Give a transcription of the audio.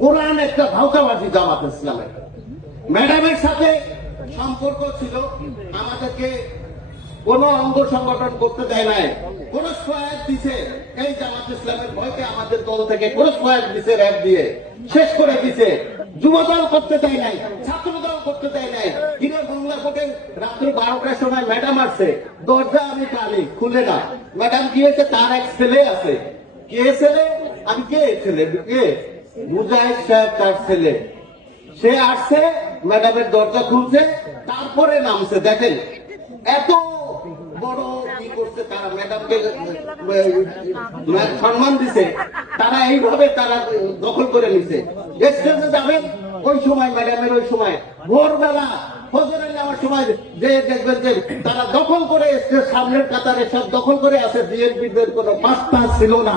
কোরআন একটা ভাওতাবাজি জামাত ইসলামের। ম্যাডামের সাথে সম্পর্ক ছিল, আমাদেরকে কোন অঙ্গ সংগঠন করতে দেয় নাই। কোন সহায়ক দিছে, এই জামাত ইসলামের ভয়কে আমাদের দল থেকে কোন সহায়ক দিছে, র্যাব দিয়ে। শেষ করে দিছে। করতে দেয় নাই করতে দেয় নাই। বাংলা কোটে রাত্রি বারোটার সময় ম্যাডাম আসছে, দরজা আমি টানি খুলে না। ম্যাডাম কি হয়েছে তার এক ছেলে আছে। কে ছেলে? আমি কে ছেলে? কে? মুজাহিদ সাহেব তার ছেলে। সে আসছে, ম্যাডামের দরজা খুলছে, তারপরে নামছে, দেখেন। এত বড় কি করছে তারা? সম্মান দিছে। তারা এইভাবে তারা দখল করে নিছে। যাবেন, ওই সময়, ম্যাডামের ওই সময়। ভোরবেলা ফজরে সময় যে দেখবেন যে তারা দখল করে স্টেজ সামনের কাতারে সব দখল করে আছে। বিএনপিদের কোনো পাস্তা ছিল না।